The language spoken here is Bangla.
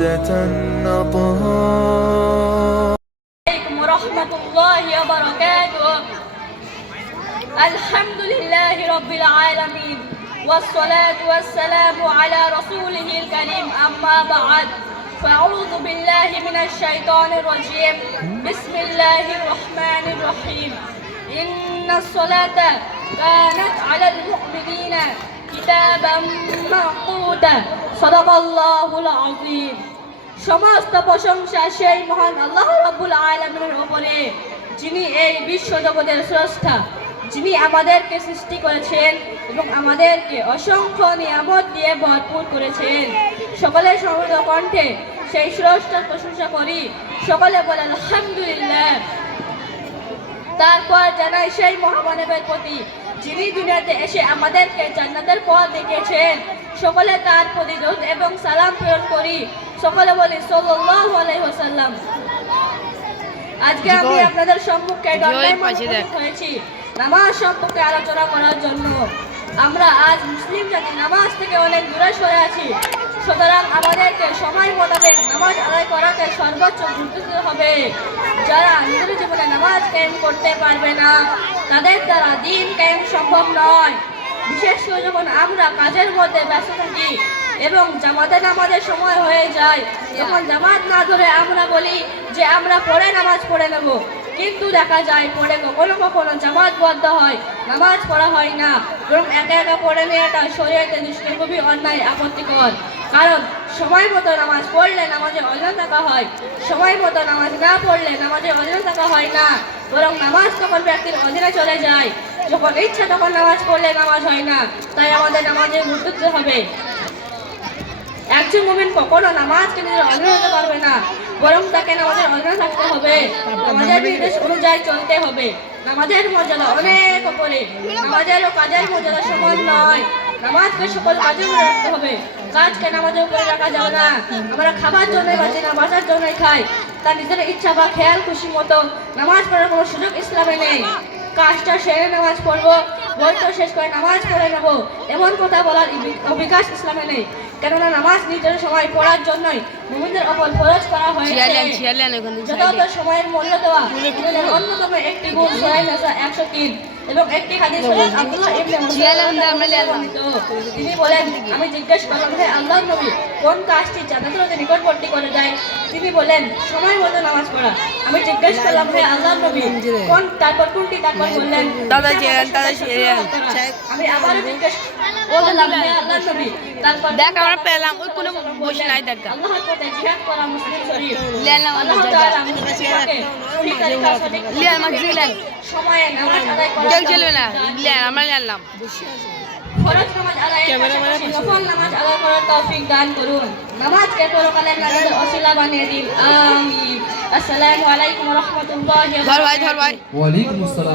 سعادة نطهى. عليكم ورحمة الله وبركاته. الحمد لله رب العالمين والصلاة والسلام على رسوله الكريم أما بعد فأعوذ بالله من الشيطان الرجيم بسم الله الرحمن الرحيم إن الصلاة كانت على المؤمنين كتابا موقوتا صدق الله العظيم. সমস্ত প্রশংসা সেই মহান আল্লাহ রাব্বুল আলামিনের উপরে, যিনি এই বিশ্ব জগতের স্রষ্টা, যিনি আমাদেরকে সৃষ্টি করেছেন এবং আমাদেরকে অসংখ্য নিয়ামত দিয়ে ভরপুর করেছেন। সকলে সমবেত কণ্ঠে সেই স্রষ্টার প্রশংসা করি, সকলে বলে আলহামদুলিল্লাহ। তারপর জানাই সেই মহামানবের প্রতি, যিনি দুনিয়াতে এসে আমাদেরকে জান্নাতের পথ দেখিয়েছেন। সকলে তার প্রতি দরুদ এবং সালাম প্রেরণ করি, সকলে বলি সাল্লাল্লাহু আলাইহি ওয়াসাল্লাম। আজকে আমি আপনাদের সম্মুখে হয়েছি নামাজ সম্পর্কে আলোচনা করার জন্য। আমরা আজ মুসলিম জাতি নামাজ থেকে অনেক দূরে সরে আছি, সুতরাং আমাদেরকে সময় মোতাবেক নামাজ আদায় করাকে সর্বোচ্চ গুরুত্ব দিতে হবে। যারা নিজের জীবনে নামাজ কায়েম করতে পারবে না, তাদের দ্বারা দিন কায়েম সম্ভব নয়। বিশেষ করে যখন আমরা কাজের মধ্যে ব্যস্ত থাকি এবং জামাতে নামাজের সময় হয়ে যায়, তখন জামাত না ধরে আমরা বলি যে আমরা পরে নামাজ পড়ে নেব, কিন্তু দেখা যায় পরে কখনো কখনো জামাতবদ্ধ হয়, নামাজ পড়া হয় না, বরং একা একা পড়ে নেওয়াটা শরীয়তে দৃষ্টিতে খুবই অন্যায়, আপত্তিকর। কারণ সময় মতো নামাজ পড়লে নামাজে অজর থাকা হয়, সময় মতো নামাজ না পড়লে নামাজে অজর থাকা হয় না, বরং নামাজ তখন ব্যক্তির অধীনে চলে যায়। যখন ইচ্ছা তখন নামাজ পড়লে নামাজ হয় না, তাই আমাদের নামাজে গুরুত্ব দিতে হবে। একজন মুমিন কখনো নামাজকে নিজের অধীনে হতে পারবে না, বরং তাকে নামাজের অধীনে থাকতে হবে, নামাজের নির্দেশ অনুযায়ী চলতে হবে। নামাজের মর্যাদা অনেক উপরে, নামাজের ও কাজের মর্যাদা সমান নয়। নামাজকে সকল কাজে করে রাখতে হবে, কাজকে নামাজের উপরে রাখা যাবে না। আমরা খাবার জন্যই বাঁচি না, বাঁচার জন্যই খাই। তার নিজের ইচ্ছা বা খেয়াল খুশি মতো নামাজ পড়ার কোনো সুযোগ ইসলামে নেই। কাজটা সেরে নামাজ পড়বো, বইটা শেষ করে নামাজ পড়ে নেব, এমন কথা বলার অবিকাশ ইসলামে নেই। কেননা নামাজ নিজের সময় পড়ার জন্যই মুমিনদের উপর ফরজ করা হয়েছে। যথাযথ সময়ের মূল্য দেওয়া অন্যতম একটি গুণ সূরা নিসা 103 এবং একটি হাদিস হযরত আব্দুল্লাহ ইবনে মাসউদ তিনি বলেন, আমি জিজ্ঞেস করলাম, হে আল্লাহর নবী, কোন কাজটি জান্নাতের নিকটবর্তী করে দেয়? তিনি বলেন, সময় মতো নামাজ পড়া। আমি জিজ্ঞেস করলাম, হে আল্লাহর নবী, তারপর কোনটি? তারপর বললেন আমি আবার জিজ্ঞেস করলাম, হে আল্লাহর নবী, তারপর দেখ আমরা পেলাম ওই কোনো বসে নাই দেখ আল্লাহর পথে জিহাদ করা মুসলিম শরীফ। আল্লাহ তাআলা মুসলিমকে সঠিক তরিকা সঠিক সময়ে নামাজ আদায় করা আমরা জানলাম ফরজ নামাজ আদায়ের পাশাপাশি নফল নামাজ আদায় করার তৌফিক দান করুন। নামাজকে পরকালের নাজাতের ওসিলা বানিয়ে দিন, আমিন। আসসালামু আলাইকুম ওয়া রাহমাতুল্লাহি ওয়া বারাকাতুহু। ওয়া আলাইকুম আসসালাম।